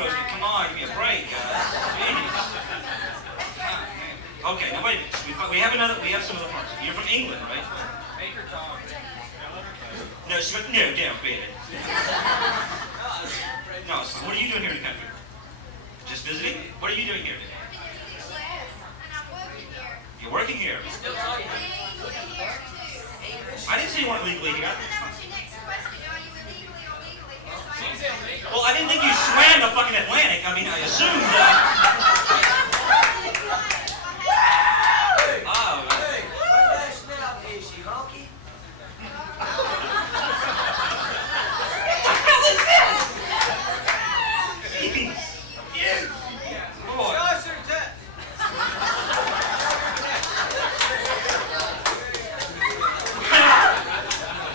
intros, but come on, give me a break, guys. Jeez. Okay, now wait a minute. We have some other parts. You're from England, right? No, damn, beat it. No, it's fine. What are you doing here in the country? Just visiting? What are you doing here today? You're working here. I didn't say you weren't legally here. Well, I didn't think you swam the fucking Atlantic. I mean, I assumed Oh, hey, what nationality is she, honky? What the hell is this? Jeez. Boy.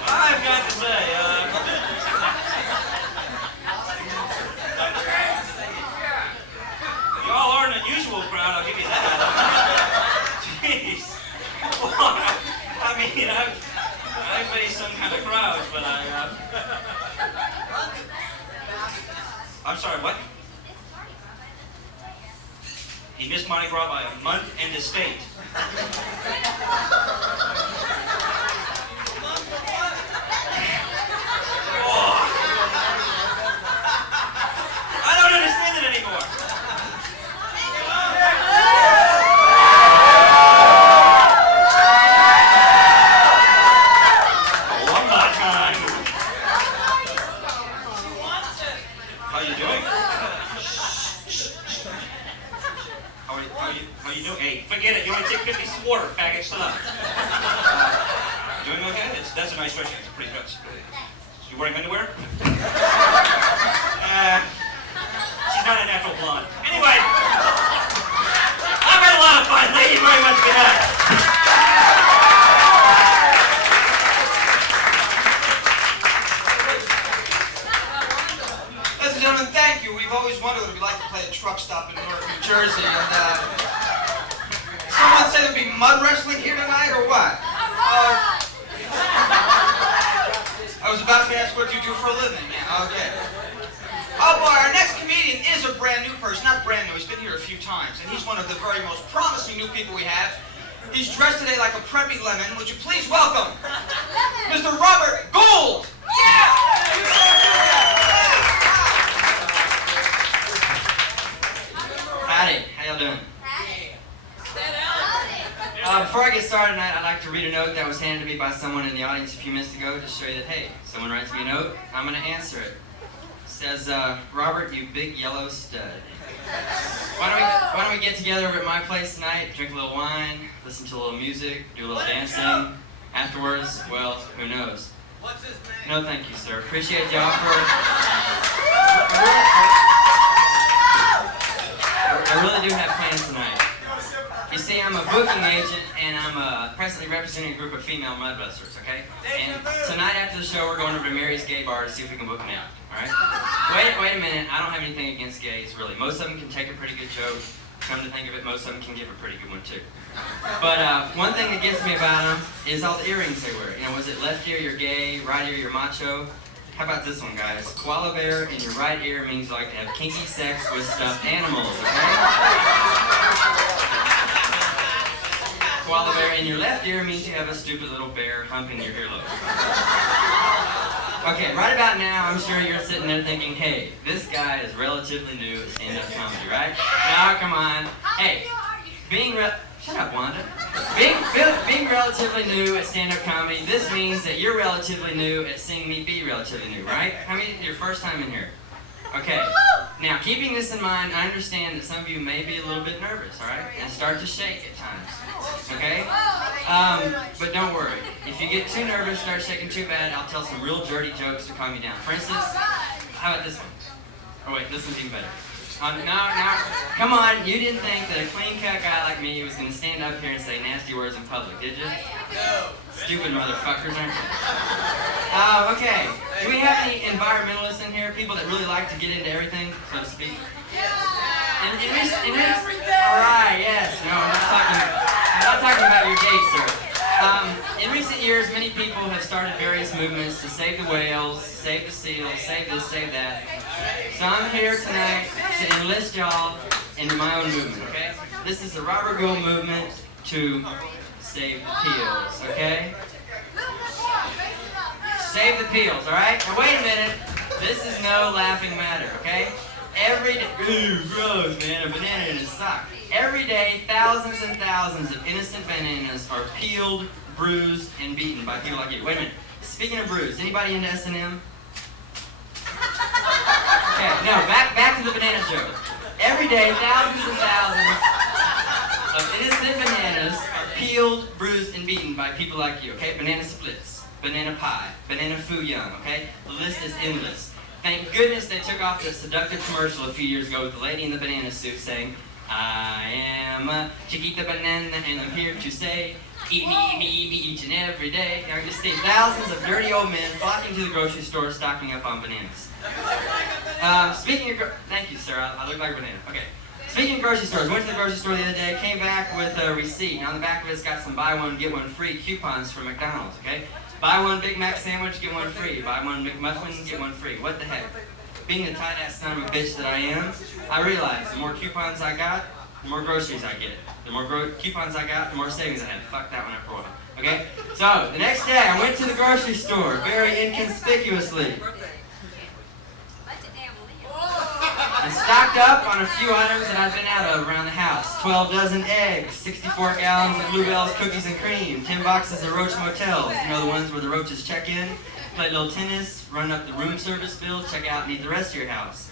I've got to say, y'all are an unusual crowd, I'll give you that. Jeez. Boy, I mean, I face some kind of crowds, but I'm sorry, what? He missed Mardi Gras by a month and a state. I don't understand it anymore. One more time. How you doing? How you doing? Hey, forget it. You only take 50 water, faggot. Shut up. Doing okay? That's a nice dress. It's pretty good. You wearing underwear? She's not a natural blonde. Anyway, I've had a lot of fun. Thank you very much for that. Ladies and gentlemen, thank you. We've always wondered what it'd be like to play a truck stop in Newark, New Jersey. And someone said there'd be mud wrestling here tonight, or what? I was about to ask what you do for a living. Yeah, okay. Oh boy, our next comedian is a brand new person. Not brand new, he's been here a few times. And he's one of the very most promising new people we have. He's dressed today like a preppy lemon. Would you please welcome Mr. Robert Gould? Yeah! Howdy, how y'all doing? Before I get started tonight, I'd like to read a note that was handed to me by someone in the audience a few minutes ago to show you that, hey, someone writes me a note, I'm going to answer it. It says, Robert, you big yellow stud. Why don't we get together at my place tonight, drink a little wine, listen to a little music, do a little dancing. Afterwards, well, who knows? What's his name? No, thank you, sir. Appreciate the offer. I really do have plans tonight. You see, I'm a booking agent, and I'm presently representing a group of female mud busters, okay? And tonight after the show, we're going over to Mary's Gay Bar to see if we can book them out, all right? Wait a minute. I don't have anything against gays, really. Most of them can take a pretty good joke. Come to think of it, most of them can give a pretty good one, too. But one thing that gets me about them is all the earrings they wear. You know, was it left ear, you're gay, right ear, you're macho? How about this one, guys? Koala bear in your right ear means you like to have kinky sex with stuffed animals, okay? Koala bear in your left ear means you have a stupid little bear humping your earlobe. Okay, right about now, I'm sure you're sitting there thinking, hey, this guy is relatively new at stand-up comedy, right? Now, come on. Hey, shut up, Wanda. Being relatively new at stand-up comedy, this means that you're relatively new at seeing me be relatively new, right? How many your first time in here? Okay. Now, keeping this in mind, I understand that some of you may be a little bit nervous, all right? And start to shake at times, okay? But don't worry. If you get too nervous, start shaking too bad, I'll tell some real dirty jokes to calm you down. For instance, how about this one? Oh, wait, this one's even better. Now, come on, you didn't think that a clean-cut guy like me was going to stand up here and say nasty words in public, did you? No. Stupid motherfuckers, aren't you? Okay. Do we have any environmentalists in here? People that really like to get into everything, so to speak? All right, yes. No, I'm not talking about your date, sir. In recent years, many people have started various movements to save the whales, save the seals, save this, save that. So I'm here tonight to enlist y'all into my own movement, okay? This is the Robert Gould movement to save the peels, okay? Save the peels, alright? Now wait a minute. This is no laughing matter, okay? Every day, ooh, gross, man, a banana in a sock. Every day, thousands and thousands of innocent bananas are peeled, bruised, and beaten by people like you. Wait a minute. Speaking of bruised, anybody into S&M? Okay, no, back to the banana joke. Every day, thousands and thousands of innocent bananas are peeled, bruised, and beaten by people like you, okay? Banana splits, banana pie, banana fuyang, okay? The list is endless. Thank goodness they took off the seductive commercial a few years ago with the lady in the banana suit saying, I am Chiquita Banana and I'm here to say, eat me, eat me, eat me each and every day. I can just see thousands of dirty old men flocking to the grocery store stocking up on bananas. Thank you, sir. I look like a banana. Okay. Speaking of grocery stores, went to the grocery store the other day, came back with a receipt. And on the back of it's got some buy one, get one free coupons from McDonald's, okay? Buy one Big Mac sandwich, get one free. Buy one McMuffin, get one free. What the heck? Being the tight-ass son of a bitch that I am, I realized the more coupons I got, the more groceries I get. The more coupons I got, the more savings I had. Fuck that one up for a while. Okay? So, the next day, I went to the grocery store, very inconspicuously. And stocked up on a few items that I've been out of around the house. 12 dozen eggs, 64 gallons of Bluebell's cookies and cream, 10 boxes of Roach Motels, you know the ones where the roaches check in, play a little tennis, run up the room service bill, check out and eat the rest of your house.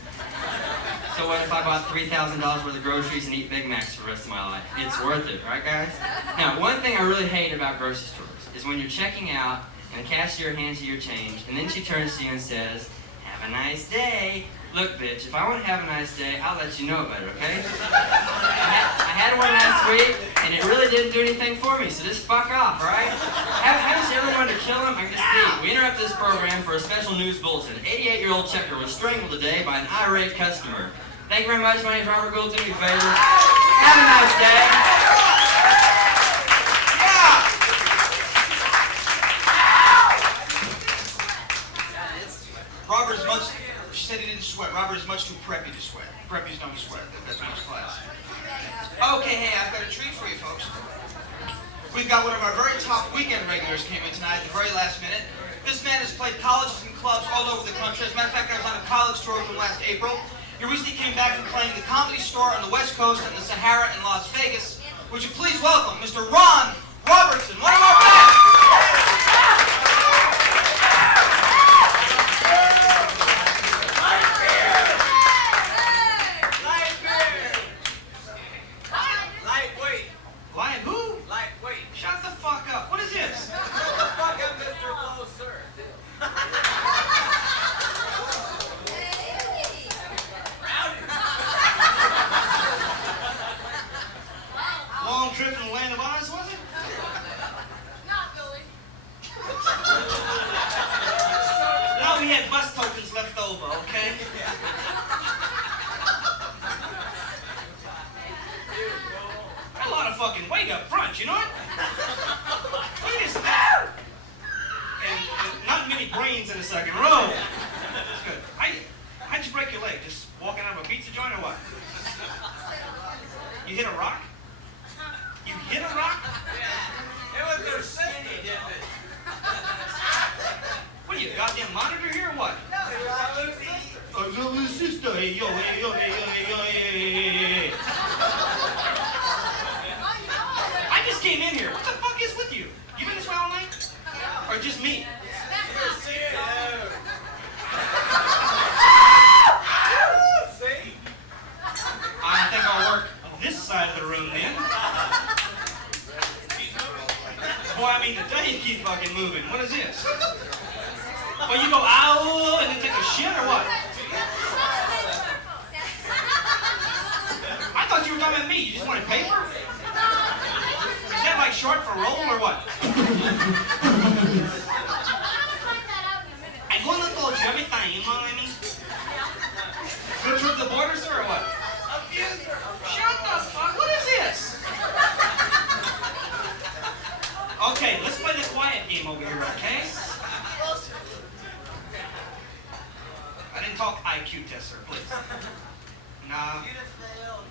So what if I bought $3,000 worth of groceries and eat Big Macs for the rest of my life? It's worth it, right guys? Now, one thing I really hate about grocery stores is when you're checking out and the cashier hands you your change and then she turns to you and says, have a nice day. Look, bitch, if I want to have a nice day, I'll let you know about it, okay? I had one last week, and it really didn't do anything for me, so just fuck off, all right? Haven't you ever wanted to kill him? I can see. We interrupt this program for a special news bulletin. 88-year-old checker was strangled today by an irate customer. Thank you very much. My name's Robert Gould. Do me a favor. Have a nice day. Robert's much. She said he didn't sweat. Robert is much too preppy to sweat. Preppies don't sweat. That's much class. Okay, hey, I've got a treat for you, folks. We've got one of our very top weekend regulars came in tonight at the very last minute. This man has played colleges and clubs all over the country. As a matter of fact, I was on a college tour with him last April. He recently came back from playing the Comedy Store on the West Coast and the Sahara in Las Vegas. Would you please welcome Mr. Ron Robertson, one of our best. Okay, talk IQ test, sir, please. No. You'd have failed.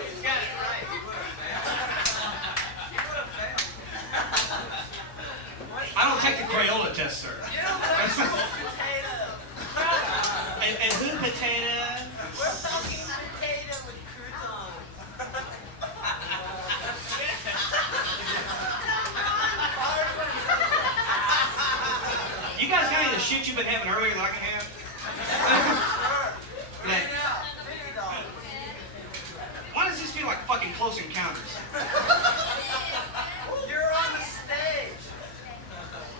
He's got it right. You would have failed. You would have failed. I don't take the Crayola test, sir. You don't like potato. And who potato? We're talking potato with croutons. You guys got any of the shit you've been having earlier that I can have? Bring it out. $50. Why does this feel like fucking Close Encounters? You're on the stage.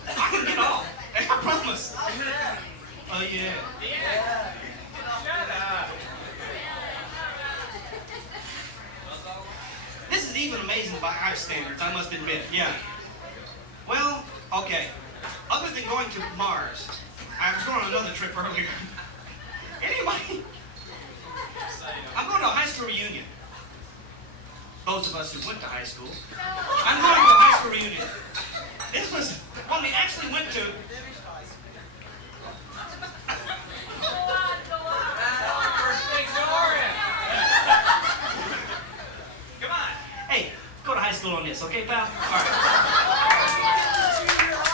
I can get off. I promise. I'll do that. Oh, yeah. Yeah. Shut up. This is even amazing by our standards, I must admit. Yeah. Well, okay. Other than going to Mars, I was going on another trip earlier. Anybody? I'm going to a high school reunion. Those of us who went to high school. I'm going to a high school reunion. This was one we actually went to. Come on. Hey, go to high school on this, okay, pal? All right.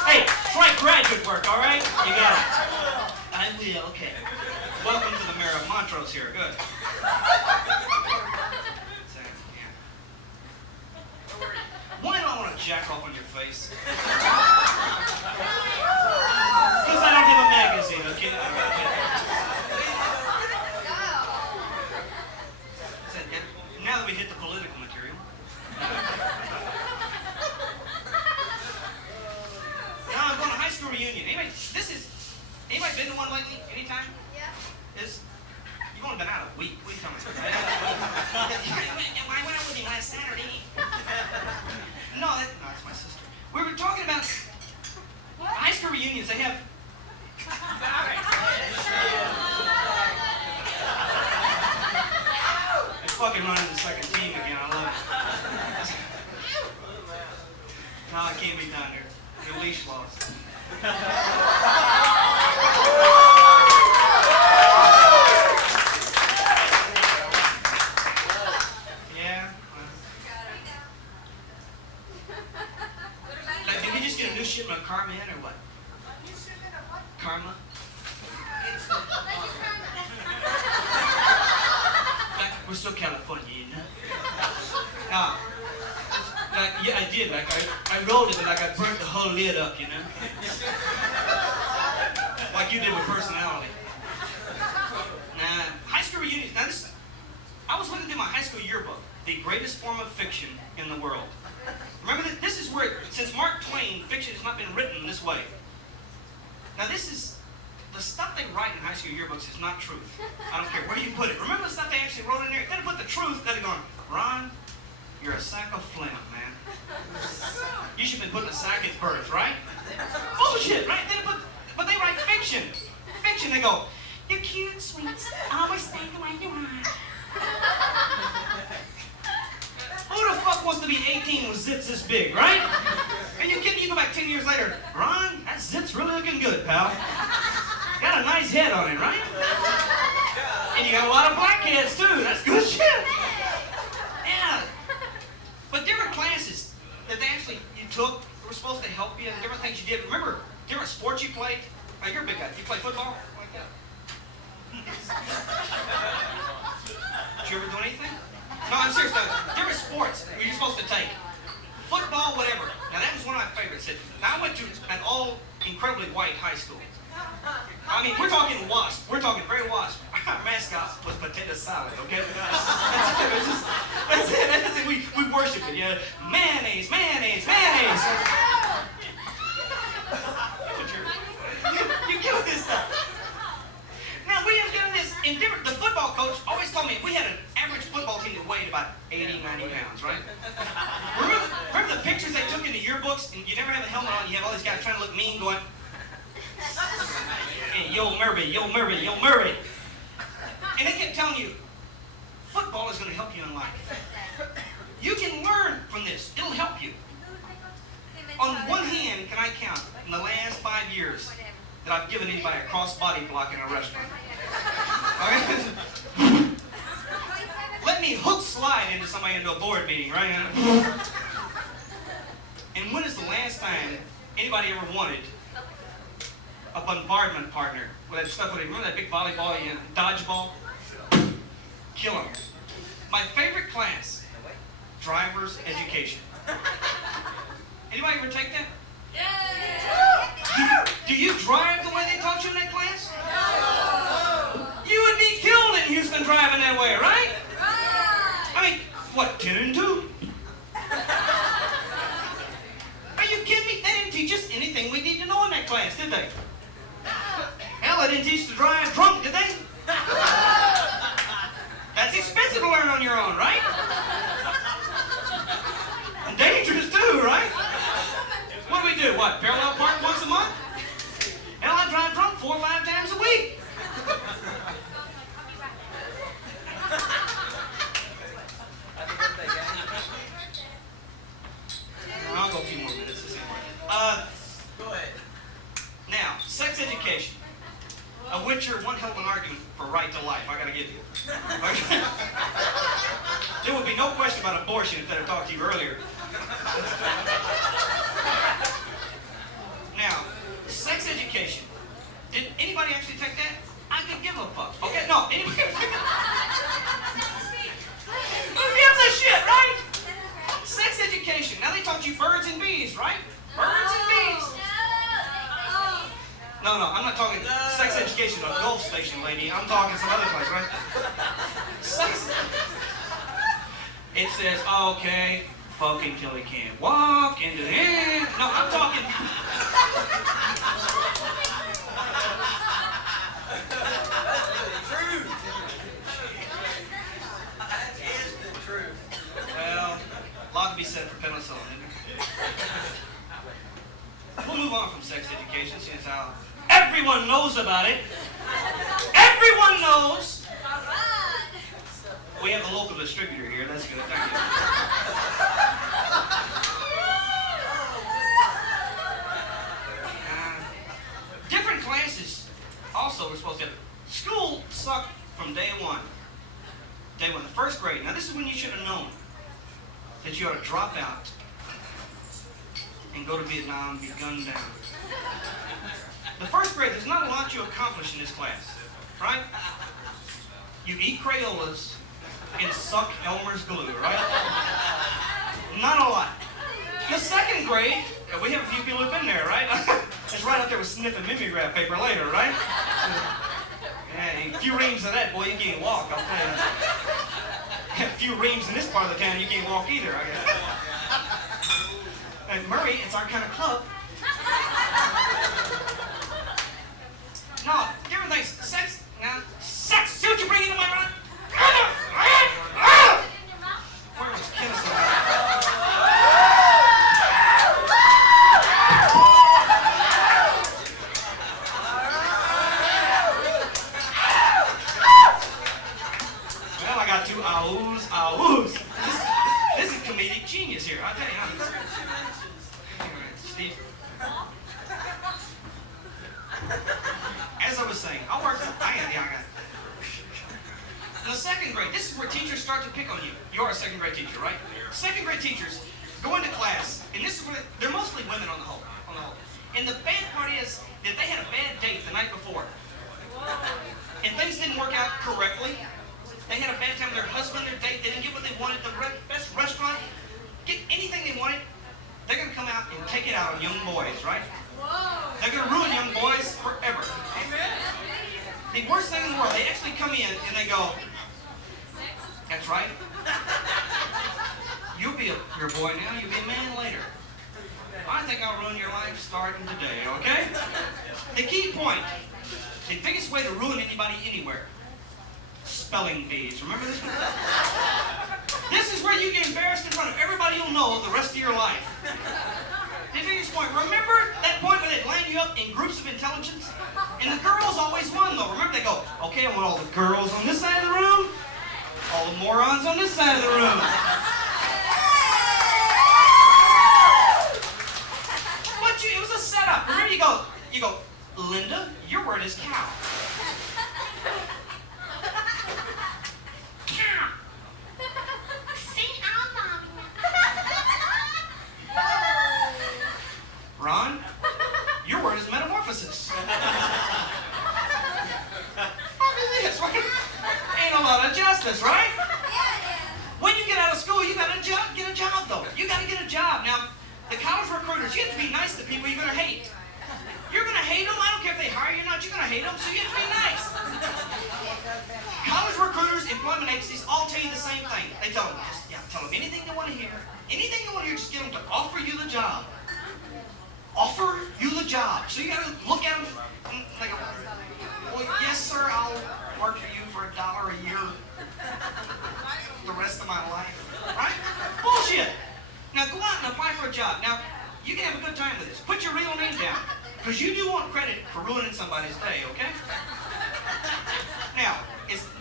Hey, try graduate work, all right? You got it. I will, okay. Welcome to the mayor of Montrose here. Good. Why do I want to jack off on your face? Because I don't have a magazine, okay? Now that we hit the political material. Now I'm going to high school reunion. Anybody been to one lately? Anytime? Yeah. You've only been out a week. What are you talking about? I went out with you last Saturday. No, that's my sister. We were talking about high school reunions. They have. They're fucking running the second team again. I love it. No, I can't be down here. Your leash lost. Yeah. Like, did we just get a new shipment of Karma in or what? Karma? Like, we're still California, you know? Like, yeah, I did. Like, I rolled it, but like I burnt the whole lid up, you know? Like you did with personality. Nah, high school reunions. Now this, I was looking through my high school yearbook, the greatest form of fiction in the world. Remember that this is where, since Mark Twain, fiction has not been written this way. Now this is, the stuff they write in high school yearbooks is not truth. I don't care where you put it. Remember the stuff they actually wrote in there? Instead of put the truth, they're going, Ron, you're a sack of phlegm, man. You should have been put in a sack at birth, right? Bullshit, right? But they write fiction. Fiction, they go, you're cute, sweet, always stay the way you are. Who the fuck wants to be 18 with zits this big, right? And you go back 10 years later, Ron, that zit's really looking good, pal. Got a nice head on it, right? And you got a lot of black heads too, that's good shit. Yeah. But different classes that they actually, you took, were supposed to help you, and different things you did. Remember, different sports you played? Oh, you're a big guy. You play football? Like that. Did you ever do anything? No, I'm serious. Different sports you're supposed to take. Football, whatever. Now, that was one of my favorites. Now, I went to an all incredibly white high school. I mean, we're talking WASP. We're talking very WASP. Our mascot was potato salad, okay? That's it. We worship it, you know? Mayonnaise, mayonnaise, mayonnaise. You get with this stuff. Now, we have done this in different... The football coach always told me we had an average football team that weighed about 80, 90 pounds, right? Remember the pictures they took in the yearbooks, and you never have a helmet on, you have all these guys trying to look mean going... Hey, yo Murray, yo Murray, yo Murray. And they kept telling you, football is going to help you in life. You can learn from this. It'll help you. On one hand, can I count, in the last 5 years, years that I've given anybody a cross-body block in a restaurant. Okay? Let me hook slide into somebody into a board meeting, right? And when is the last time anybody ever wanted a bombardment partner with that stuff? Remember that big volleyball, dodgeball? Kill them. My favorite class, driver's education. Anybody ever take that? Yeah. Do you drive the way they taught you in that class? No. You would be killed in Houston driving that way, right? Right. I mean, what, 10 and 2? Are you kidding me? They didn't teach us anything we need to know in that class, did they? Hell, they didn't teach to drive drunk, did they? That's expensive to learn on your own, right? And dangerous too, right? What do we do? What, parallel park once a month? Hell, I drive drunk 4 or 5 times a week. I'll go a few more minutes. Go ahead. Now, sex education. Of which you're one hell of an argument for right to life, I gotta give you. Okay? There would be no question about abortion if I'd have talked to you earlier. Now, sex education. Did anybody actually take that? I could give a fuck. Okay, no, anybody take that? Who gives a shit, right? Sex education. Now they taught you birds and bees, right? Birds and bees. No, I'm not talking sex education at a Gulf station, lady. I'm talking some other place, right? Sex. It says, okay, fucking till he can't walk into the end. No, I'm talking. That is the truth. Well, a lot to be said for penicillin, isn't it? We'll move on from sex education since everyone knows about it. Everyone knows. We have a local distributor here. That's good. Thank you. Different classes also we're supposed to have. School sucked from day one. Day one, the first grade. Now this is when you should have known that you ought to drop out and go to Vietnam and be gunned down. The first grade, there's not a lot you accomplish in this class, right? You eat Crayolas and suck Elmer's glue, right? Not a lot. The second grade, we have a few people who've been there, right? It's right up there with sniffing mimeograph paper later, right? Yeah, a few reams of that, boy, you can't walk, I'll tell you. A few reams in this part of the town, you can't walk either, I guess. And Murray, it's our kind of club. No, different things. Sex. Now, sex. See what you bring into my run? Where was Kenneth? Well, I got 2 ahs, ahs. This is comedic genius here, I tell you. Steve. As I was saying, I got it. In the second grade, this is where teachers start to pick on you. You're a second grade teacher, right? Second grade teachers go into class, and this is where they're mostly women on the whole. And the bad part is that they had a bad date the night before. And things didn't work out correctly. They had a bad time with their husband, their date, they didn't get what they wanted, the best restaurant, get anything they wanted. They're going to come out and take it out on young boys, right? They're going to ruin young boys forever. The worst thing in the world, they actually come in and they go, that's right. You'll be your boy now, you'll be a man later. I think I'll ruin your life starting today, okay? The key point, the biggest way to ruin anybody anywhere, spelling bees. Remember this one? This is where you get embarrassed in front of everybody you'll know the rest of your life. The biggest point. Remember that point when they'd line you up in groups of intelligence? And the girls always won, though. Remember, they go, okay, I want all the girls on this side of the room, all the morons on this side of the room. But it was a setup. Remember, you go, You go, Linda, your word is cow. Cow. See, I'm mommy. Ron, your word is metamorphosis. What is this? Ain't a lot of justice, right? When you get out of school, you gotta get a job, though. You gotta get a job. Now, the college recruiters, you have to be nice to people you're gonna hate. You're gonna hate them. I don't care if they hire you or not. You're gonna hate them, so you have to be nice. College recruiters, employment agencies all tell you the same thing. They tell them, tell them anything they want to hear. Anything they want to hear, just get them to offer you the job. Offer you the job. So you gotta look at them and they go, well, yes, sir, I'll work for you for $1 a year the rest of my life. Right? Bullshit. Now go out and apply for a job. Now, you can have a good time with this. Put your real name down. Because you do want credit for ruining somebody's day, okay? Now,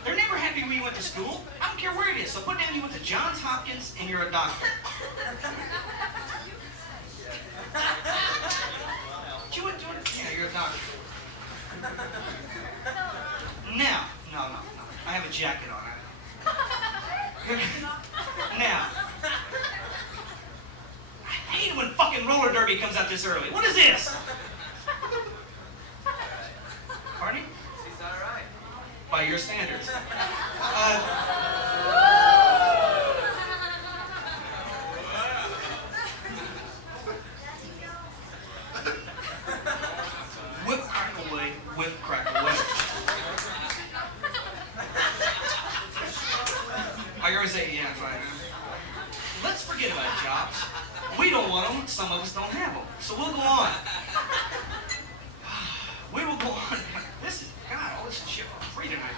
they're never happy when you went to school. I don't care where it is. So put down you went to Johns Hopkins and you're a doctor. You went to yeah, you're a doctor. Now, no. I have a jacket on. Now, I hate it when fucking roller derby comes out this early. What is this? Pardon me? She's all right. By your standards. Whip crack away. I always say, yeah, that's right. Let's forget about jobs. We don't want them. Some of us don't have them. So we'll go on. We will go on. This is, God, all this shit for free tonight.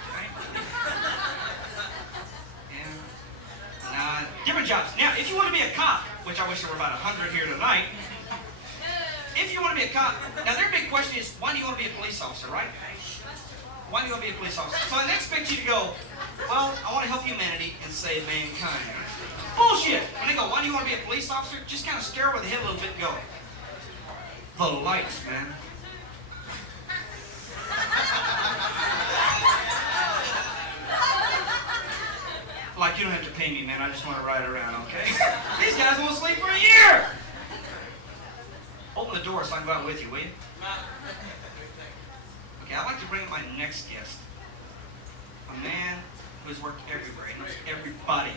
And, different jobs. Now, if you want to be a cop, which I wish there were about 100 here tonight, if you want to be a cop, now their big question is, why do you want to be a police officer, right? Why do you want to be a police officer? So I expect you to go, well, I want to help humanity and save mankind. Bullshit! When they go, why do you want to be a police officer? Just kind of stare over the head a little bit and go, the lights, man. Like, you don't have to pay me, man. I just want to ride around, okay? These guys won't sleep for a year! Open the door so I can go out with you, will you? Okay, I'd like to bring up my next guest. A man who has worked everywhere. He knows everybody.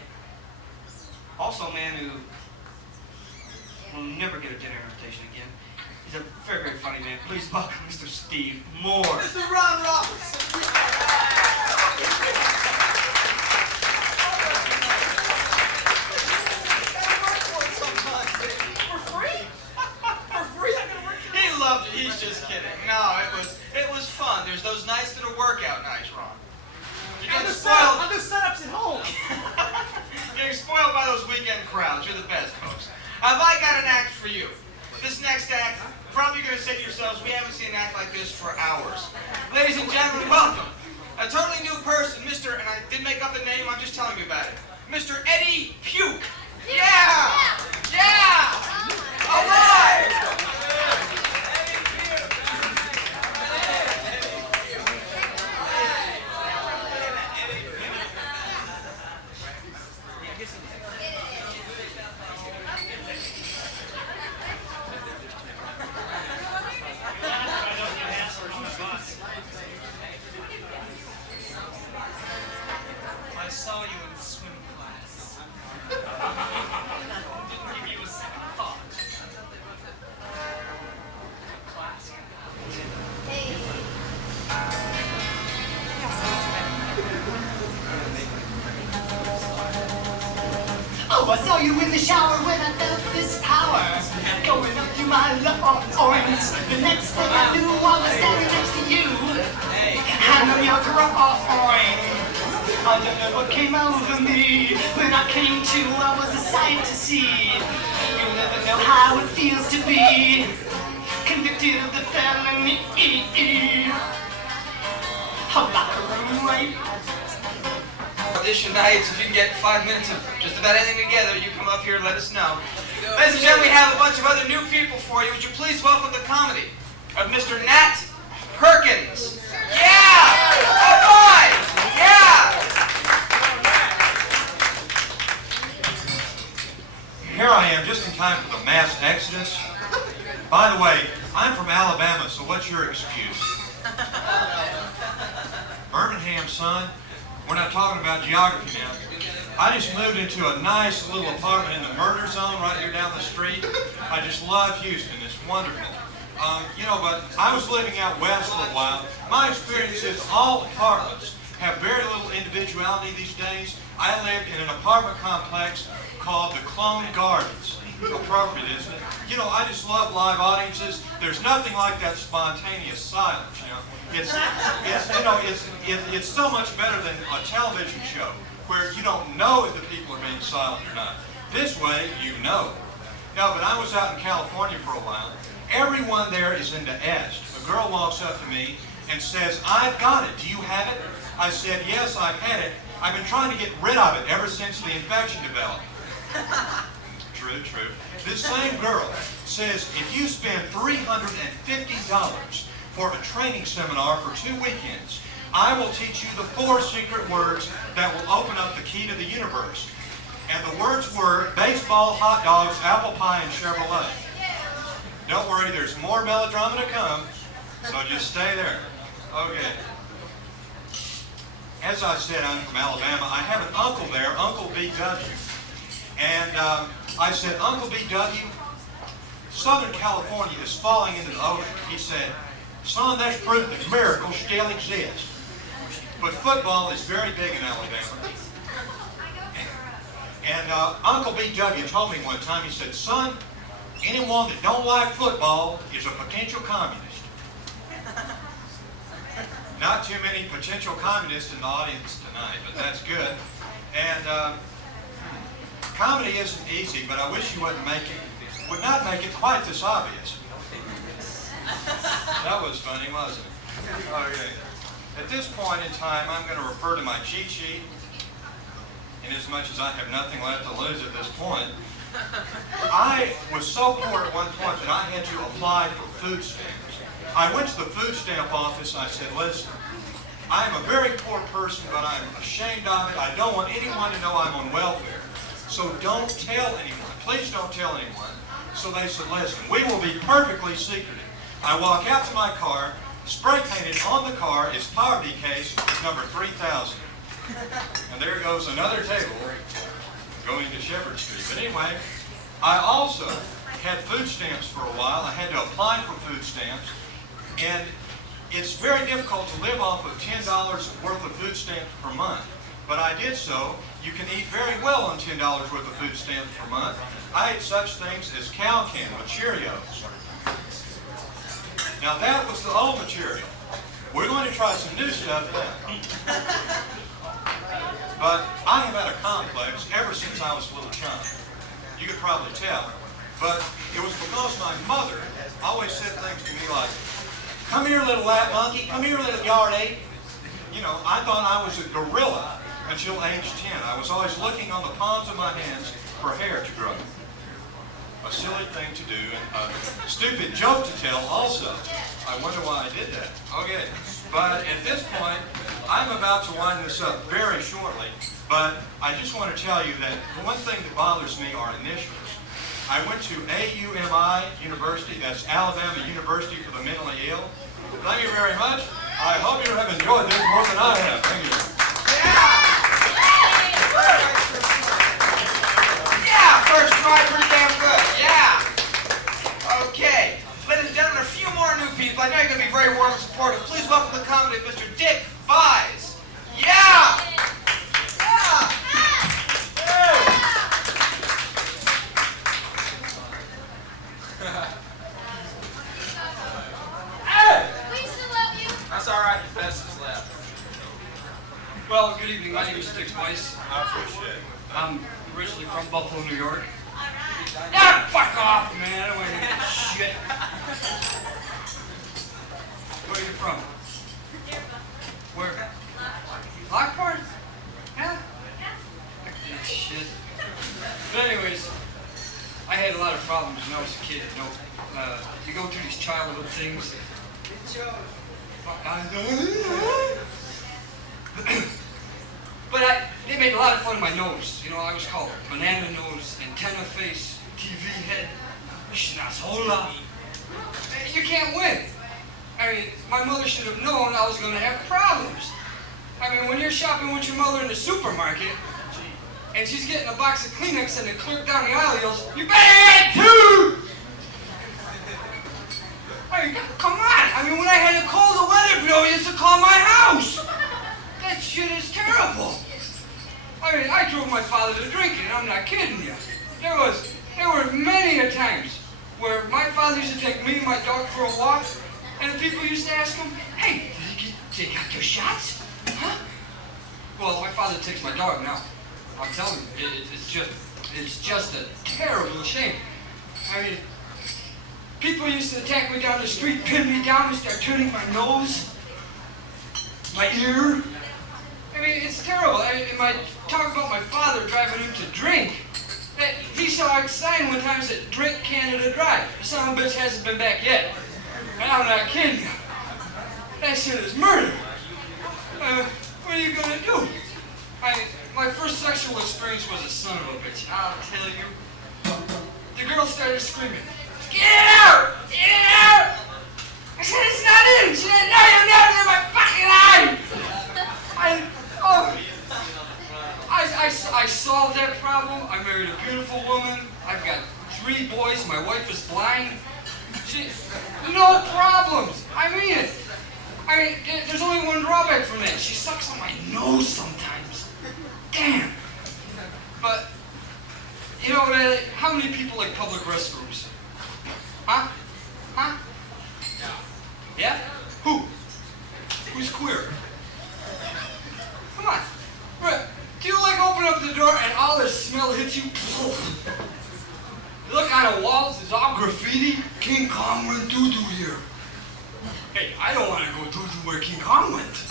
Also a man who will never get a dinner invitation again. He's a very, very funny man. Please welcome Mr. Steve Moore. Mr. Ron Robertson. He's just kidding. No, it was fun. There's those nights that are workout nights, Ron. You're getting spoiled. I'm just setups at home. Getting spoiled by those weekend crowds. You're the best, folks. Have I got an act for you? This next act, probably you're going to say to yourselves, we haven't seen an act like this for hours. Ladies and gentlemen, welcome. A totally new person, Mr. And I didn't make up the name, I'm just telling you about it. Mr. Eddie Puke. Yeah! Yeah! All right! I saw you in swim class. Didn't give you a second thought. Class. Oh, I saw you in the shower when I felt this power going up through my lungs. The next thing I knew, I was standing next to you. Hand on your groin. I don't know what came over me. When I came to, I was a sight to see. You'll never know how it feels to be convicted of the felony. A locker room rape. Audition nights, if you can get 5 minutes of just about anything together, you come up here and let us know. Ladies and gentlemen, we have a bunch of other new people for you. Would you please welcome the comedy of Mr. Nat Perkiins. Yeah! All right! Yeah! Here I am, just in time for the mass exodus. By the way, I'm from Alabama, so what's your excuse? Birmingham, son. We're not talking about geography now. I just moved into a nice little apartment in the murder zone right here down the street. I just love Houston. It's wonderful. But I was living out west for a while. My experience is all apartments have very little individuality these days. I live in an apartment complex called the Clone Gardens. Appropriate, isn't it? I just love live audiences. There's nothing like that spontaneous silence. It's so much better than a television show where you don't know if the people are being silent or not. This way, you know. No, but I was out in California for a while. Everyone there is into est. A girl walks up to me and says, "I've got it. Do you have it?" I said, "Yes, I've had it. I've been trying to get rid of it ever since the infection developed." True, true. This same girl says, "If you spend $350 for a training seminar for 2 weekends, I will teach you the 4 secret words that will open up the key to the universe." And the words were baseball, hot dogs, apple pie, and Chevrolet. Don't worry, there's more melodrama to come, so just stay there. Okay. As I said, I'm from Alabama. I have an uncle there, Uncle B.W. And I said, "Uncle B.W., Southern California is falling into the ocean." He said, "Son, that's proof that miracles still exist. But football is very big in Alabama." And Uncle B.W. told me one time, he said, "Son, anyone that don't like football is a potential communist." Not too many potential communists in the audience tonight, but that's good. And comedy isn't easy, but I wish you would not make it quite this obvious. That was funny, wasn't it? Okay. At this point in time, I'm going to refer to my cheat sheet, inasmuch as I have nothing left to lose at this point. I was so poor at one point that I had to apply for food stamps. I went to the food stamp office. I said, "Listen, I'm a very poor person, but I'm ashamed of it. I don't want anyone to know I'm on welfare. So don't tell anyone. Please don't tell anyone." So they said, "Listen, we will be perfectly secretive." I walk out to my car. Spray painted on the car is poverty case number 3000. And there goes another table going to Shepherd Street. But anyway, I also had food stamps for a while. I had to apply for food stamps. And it's very difficult to live off of $10 worth of food stamps per month. But I did so. You can eat very well on $10 worth of food stamps per month. I ate such things as cow can with Cheerios. Now that was the old material. We're going to try some new stuff now. But I have had a complex ever since I was a little chump. You could probably tell. But it was because my mother always said things to me like, "Come here, little lap monkey. Come here, little yard ape." I thought I was a gorilla until age 10. I was always looking on the palms of my hands for hair to grow. A silly thing to do, and a stupid joke to tell also. I wonder why I did that. Okay, but at this point, I'm about to wind this up very shortly, but I just want to tell you that one thing that bothers me are initials. I went to AUMI University, that's Alabama University for the Mentally Ill. Thank you very much. I hope you have enjoyed this more than I have. Thank you. Yeah, first try, pretty damn good. Yeah. Okay. Ladies and gentlemen, a few more new people. I know you're going to be very warm and supportive. Please welcome to the comedy Mr. Dick Vise. Yeah. Yeah. That's all right. The best is left. Well, good evening. My name is Dick Weiss. I appreciate it. I'm originally from Buffalo, New York. Ah, fuck off, man. I don't want to hear this shit. Where are you from? Where? Lockport? Yeah? Shit. But anyways, I had a lot of problems when I was a kid. No You go through these childhood things. But they made a lot of fun of my nose. You know, I was called banana nose, antenna face, TV head, schnazola. You can't win. I mean, my mother should have known I was going to have problems. I mean, when you're shopping with your mother in the supermarket, and she's getting a box of Kleenex and the clerk down the aisle yells, "You better get two!" I mean, come on. I mean, when I had a cold, the weather bureau used to call my house. That shit is terrible. I mean, I drove my father to drinking, I'm not kidding you. There were many a times where my father used to take me and my dog for a walk, and the people used to ask him, "Hey, did they got their shots? Huh?" Well, my father takes my dog now. I'm telling you, it's just a terrible shame. I mean, people used to attack me down the street, pin me down, and start turning my nose, my ear. I mean, it's terrible. And I talk about my father driving him to drink. He saw a sign one time that said, "Drink Canada Dry." The son of a bitch hasn't been back yet. And I'm not kidding you. That shit is murder. What are you gonna do? My first sexual experience was a son of a bitch. I'll tell you. The girl started screaming, "Get it out! Get it out!" I said, "It's not in." She said, "No, you're not in my fucking eye!" I solved that problem. I married a beautiful woman. I've got 3 boys. My wife is blind. No problems. I mean it. There's only one drawback from that. She sucks on my nose sometimes. Damn. But, you know, how many people like public restrooms? Huh? Huh? Yeah? Who? Who's queer? Come on. Do you like open up the door and all the smell hits you? You look on the walls, it's all graffiti. King Kong went doo-doo here. Hey, I don't want to go doo-doo where King Kong went.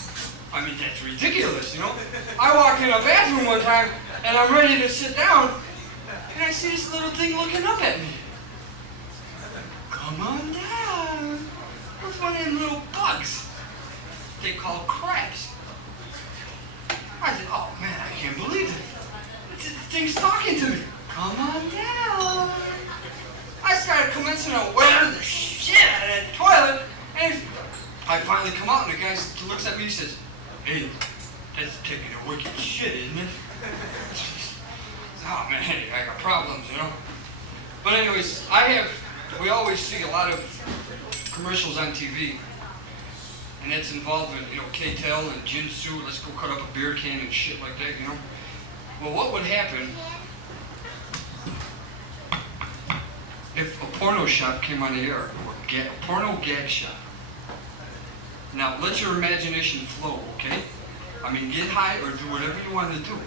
I mean, that's ridiculous, you know? I walk in a bathroom one time, and I'm ready to sit down, and I see this little thing looking up at me. Come on down. What's one of them little bugs? They call crabs. I said, "Oh man, I can't believe it. This thing's talking to me. Come on down." I started commencing on wearing the shit out of that toilet, and I finally come out, and the guy looks at me and says, "Hey, that's taking a wicked shit, isn't it?" Oh man, I got problems, you know. But anyways, we always see a lot of commercials on TV. And that's involving, you know, K-Tel and Jinsu, let's go cut up a beer can and shit like that, you know? Well, what would happen if a porno shop came on the air, or a porno gag shop? Now, let your imagination flow, okay? I mean, get high or do whatever you want to do.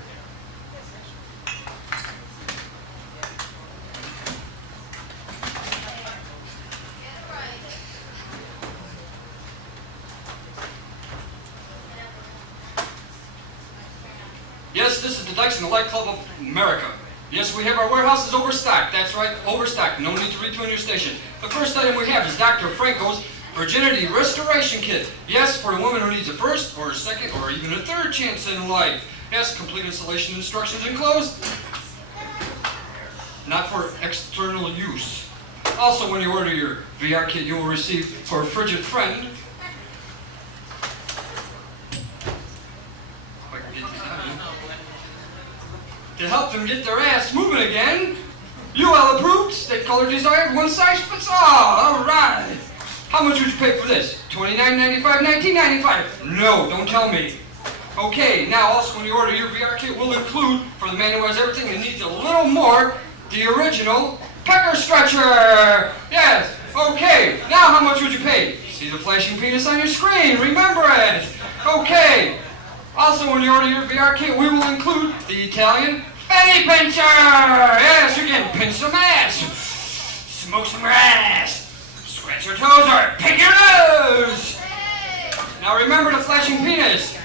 Yes, this is the Dykes and the Light Club of America. Yes, we have our warehouses overstocked. That's right, overstocked. No need to return your station. The first item we have is Dr. Franco's Virginity Restoration Kit. Yes, for a woman who needs a first, or a second, or even a third chance in life. Yes, complete installation instructions enclosed. Not for external use. Also, when you order your VR kit, you will receive for a frigid friend to help them get their ass moving again. UL approved, state color desired, one size fits all. All right. How much would you pay for this? $29.95, $19.95? No, don't tell me. Okay, now also when you order your VR kit, we'll include, for the man who has everything and needs a little more, the original pecker stretcher. Yes, okay, now how much would you pay? See the flashing penis on your screen, remember it. Okay, also when you order your VR kit, we will include the Italian fanny pincher. Yes, you can pinch some ass, smoke some grass, scratch your toes, or pick your nose. Now remember the flashing penis.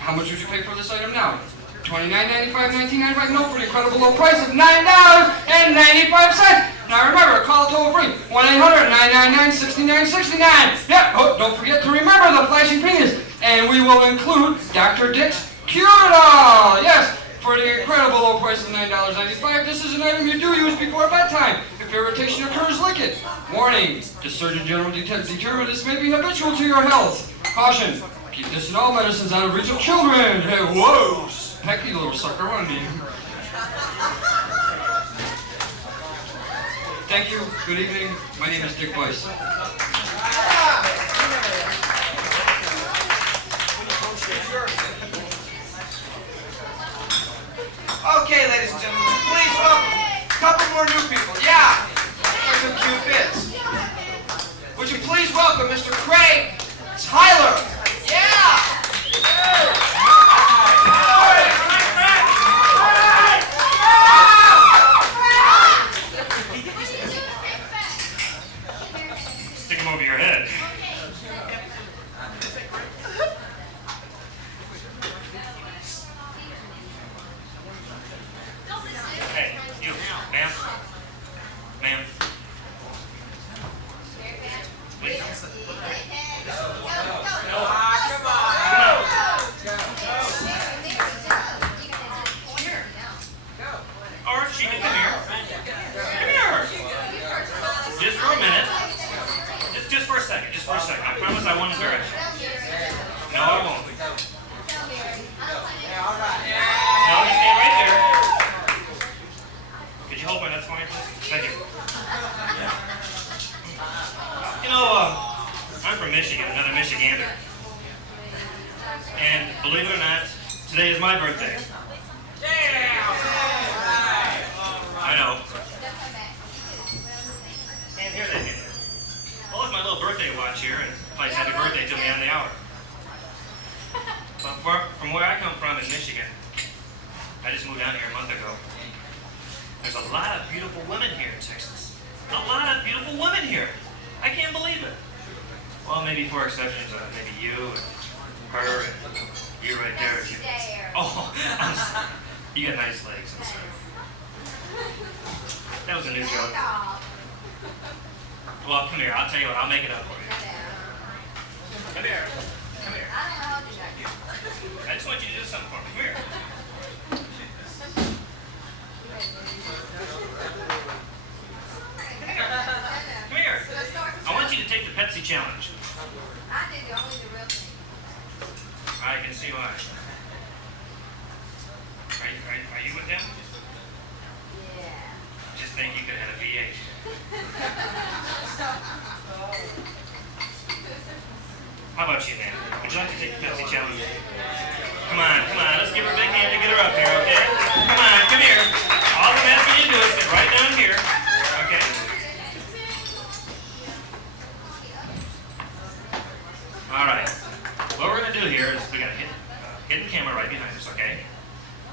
How much would you pay for this item now? $29.95, $19.95, no, for the incredible low price of $9.95. Now remember, call toll free, 1-800-999-6969. Yeah, oh, don't forget to remember the flashing penis. And we will include Dr. Dick's Cure-It-All. Yes, for the incredible low price of $9.95, this is an item you do use before bedtime. If irritation occurs, lick it. Warning, the Surgeon General determined this may be habitual to your health. Caution, keep this and all medicines out of reach of children. Hey, whoa, pecky little sucker, wasn't he? Thank you, good evening. My name is Dick Weiss. Okay, ladies and gentlemen, would you please welcome a couple more new people. Yeah, there's some cute bits. Would you please welcome Mr. Craig Tyler? Yeah! Stick him over your head. Hey, you, ma'am. Ma'am. Please. Or she can come here. Come here. Just for a minute. Just for a second. Just for a second. I promise I won't embarrass you. No, I won't. No, you stay right there. Could you hold my nuts for me, please? Thank you. You know, I'm from Michigan, another Michigander. And believe it or not, today is my birthday. I know. Can't hear that, can you? Well, it's my little birthday watch here, and plays happy birthday to me on the hour. But from where I come from in Michigan, I just moved down here a month ago. There's a lot of beautiful women here in Texas. A lot of beautiful women here. I can't believe it. Well, maybe four exceptions. Maybe you and her and you right there. Oh, you got nice legs. I'm sorry. That was a new joke. Well, come here. I'll tell you what. I'll make it up for you. Come here. Come here. I just want you to do something for me. Come here. Come here. I want you to take the Pepsi challenge. I did only the real thing. I can see why. Are you with him? Yeah. Just think you could have had a V8. How about you, man? Would you like to take the Pepsi challenge? Come on, come on. Let's give her a big hand to get her up here, okay? Come on, come here. All I'm asking you to do is sit right down here, okay? All right. What we're going to do here is we got a hidden camera right behind us, okay?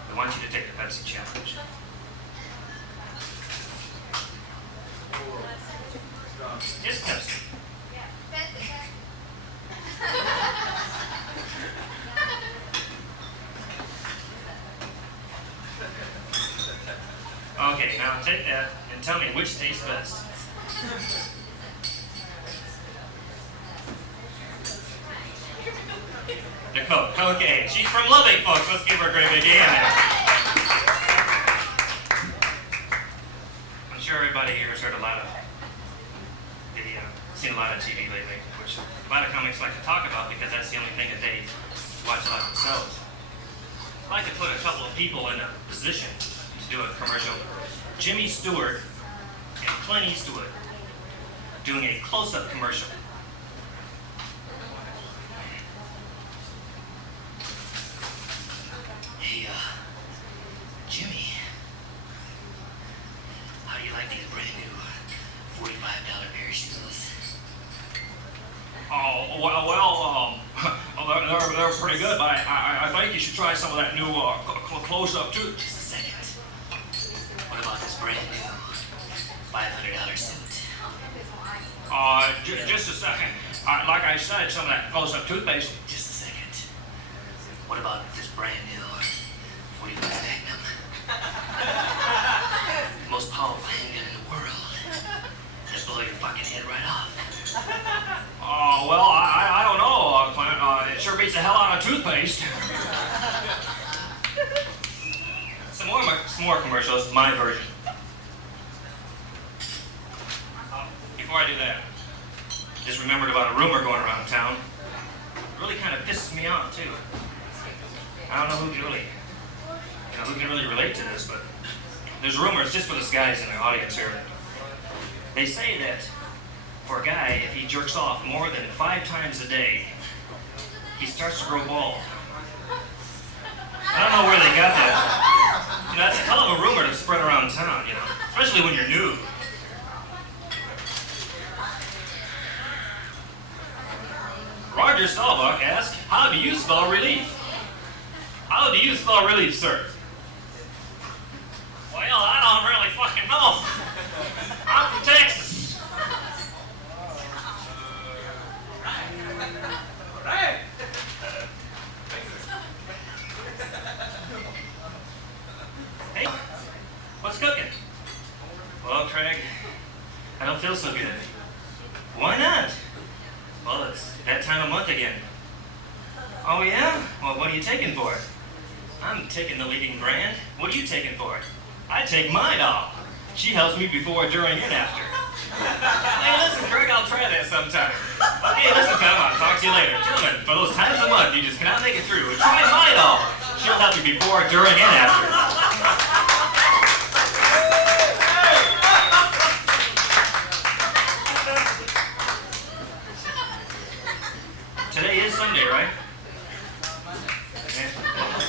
We want you to take the Pepsi challenge. Just Pepsi. Okay, now take that and tell me which tastes best. The Coke. Okay, she's from Lubbock, folks. Let's give her a great big hand. I'm sure everybody here has heard a lot of video, seen a lot of TV lately, which a lot of comics like to talk about because that's the only thing that they watch a lot themselves. I'd like to put a couple of people in a position to do a commercial. Jimmy Stewart and Clint Eastwood doing a close-up commercial. Hey, Jimmy, how do you like these brand new $45 pair of shoes? Oh, well, they're pretty good, but I think you should try some of that new close-up too. Just a second. What about this brand new $500 suit? Just a second. Like I said, some of that close-up toothpaste. Just a second. What about this brand new 45 Magnum? The most powerful handgun in the world. blow your fucking head right off. Oh, well, I don't know, Clint. It sure beats the hell out of toothpaste. Some more commercials, my version. Before I do that, just remembered about a rumor going around town. It really kind of pisses me off too. I don't know who can really relate to this, but there's rumors just for the guys in the audience here. They say that for a guy, if he jerks off more than 5 times a day, he starts to grow bald. I don't know where they got that. That's a hell of a rumor to spread around town, especially when you're new. Roger Staubach asks, how do you spell relief? How do you spell relief, sir? Well, I don't really fucking know. I'm from Texas. Hey, what's cooking? Well, Craig, I don't feel so good. Why not? Well, it's that time of month again. Oh yeah? Well, what are you taking for it? I'm taking the leading brand. What are you taking for it? I take my doll. She helps me before, during, and after. Hey, listen, Craig, I'll try that sometime. Okay, listen, Tom, I'll talk to you later. Gentlemen, for those times a month you just cannot make it through, try my doll. She'll help you before, during, and after. Today is Sunday, right?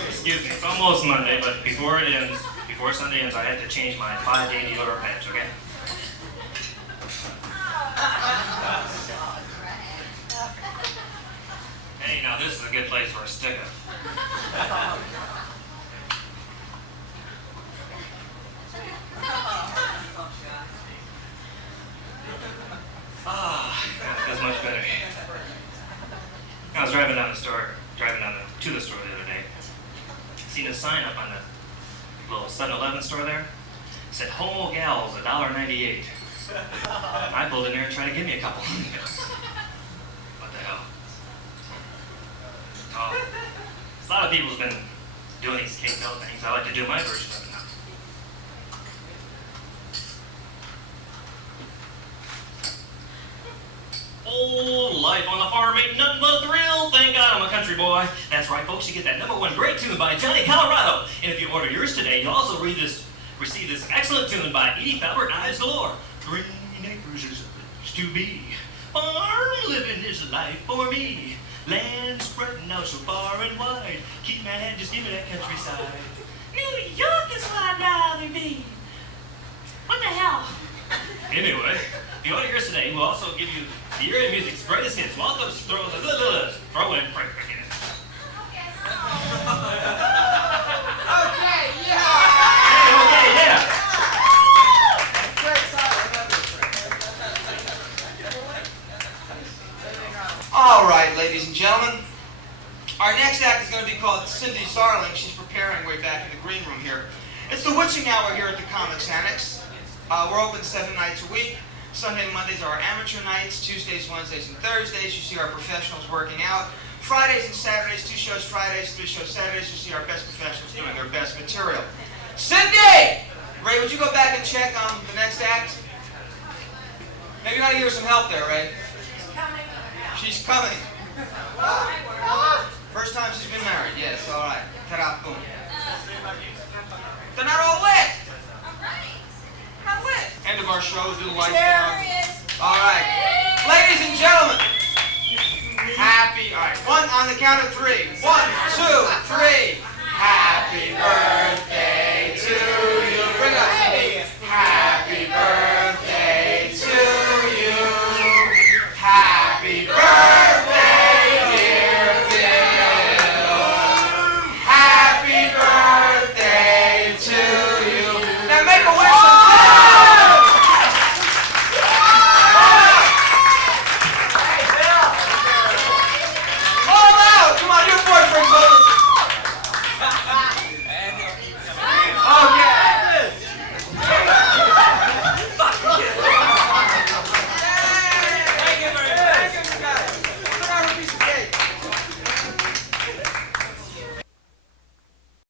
Excuse me, it's almost Monday, but before Sunday ends, I have to change my 5-day deodorant patch, okay? Hey, now this is a good place for a stick-up. That feels much better. I was driving to the store the other day. Seen a sign up on the little 7-Eleven store there. It said, Homo Gals, $1.98. I pulled in there and tried to give me a couple. What the hell? Oh, a lot of people's been doing these cake bell things. I like to do my version of it now. Oh, life on the farm ain't nothing but a thrill. Thank God I'm a country boy. That's right, folks. You get that #1 great tune by Johnny Colorado. And if you order yours today, you'll also receive this excellent tune by Edie Falbert, Knives Galore. 3 acres is a place to be. Farm living is life for me. Land spreading out so far and wide. Keep my head, just give me that countryside. New York is what I'd rather be. What the hell? Anyway, if you order yours today, we'll also give you the year of music's greatest hits. We'll also throw in Frank in. Okay, yeah! Hey, okay, yeah! All right, ladies and gentlemen. Our next act is going to be called Cindy Sarling. She's preparing way back in the green room here. It's the witching hour here at the Comix Annex. We're open 7 nights a week. Sunday and Mondays are our amateur nights. Tuesdays, Wednesdays, and Thursdays, you see our professionals working out. Fridays and Saturdays, 2 shows Fridays, 3 shows Saturdays, you see our best professionals doing their best material. Cindy! Ray, would you go back and check on the next act? Maybe you ought to give her some help there, Ray. She's coming. First time she's been married, yes, all right. Ta-da, boom. They're not all lit. Not lit. End of our show, do the lights down. All right. Ladies and gentlemen, happy, all right, on the count of 3. 1, 2, 3. Happy birthday.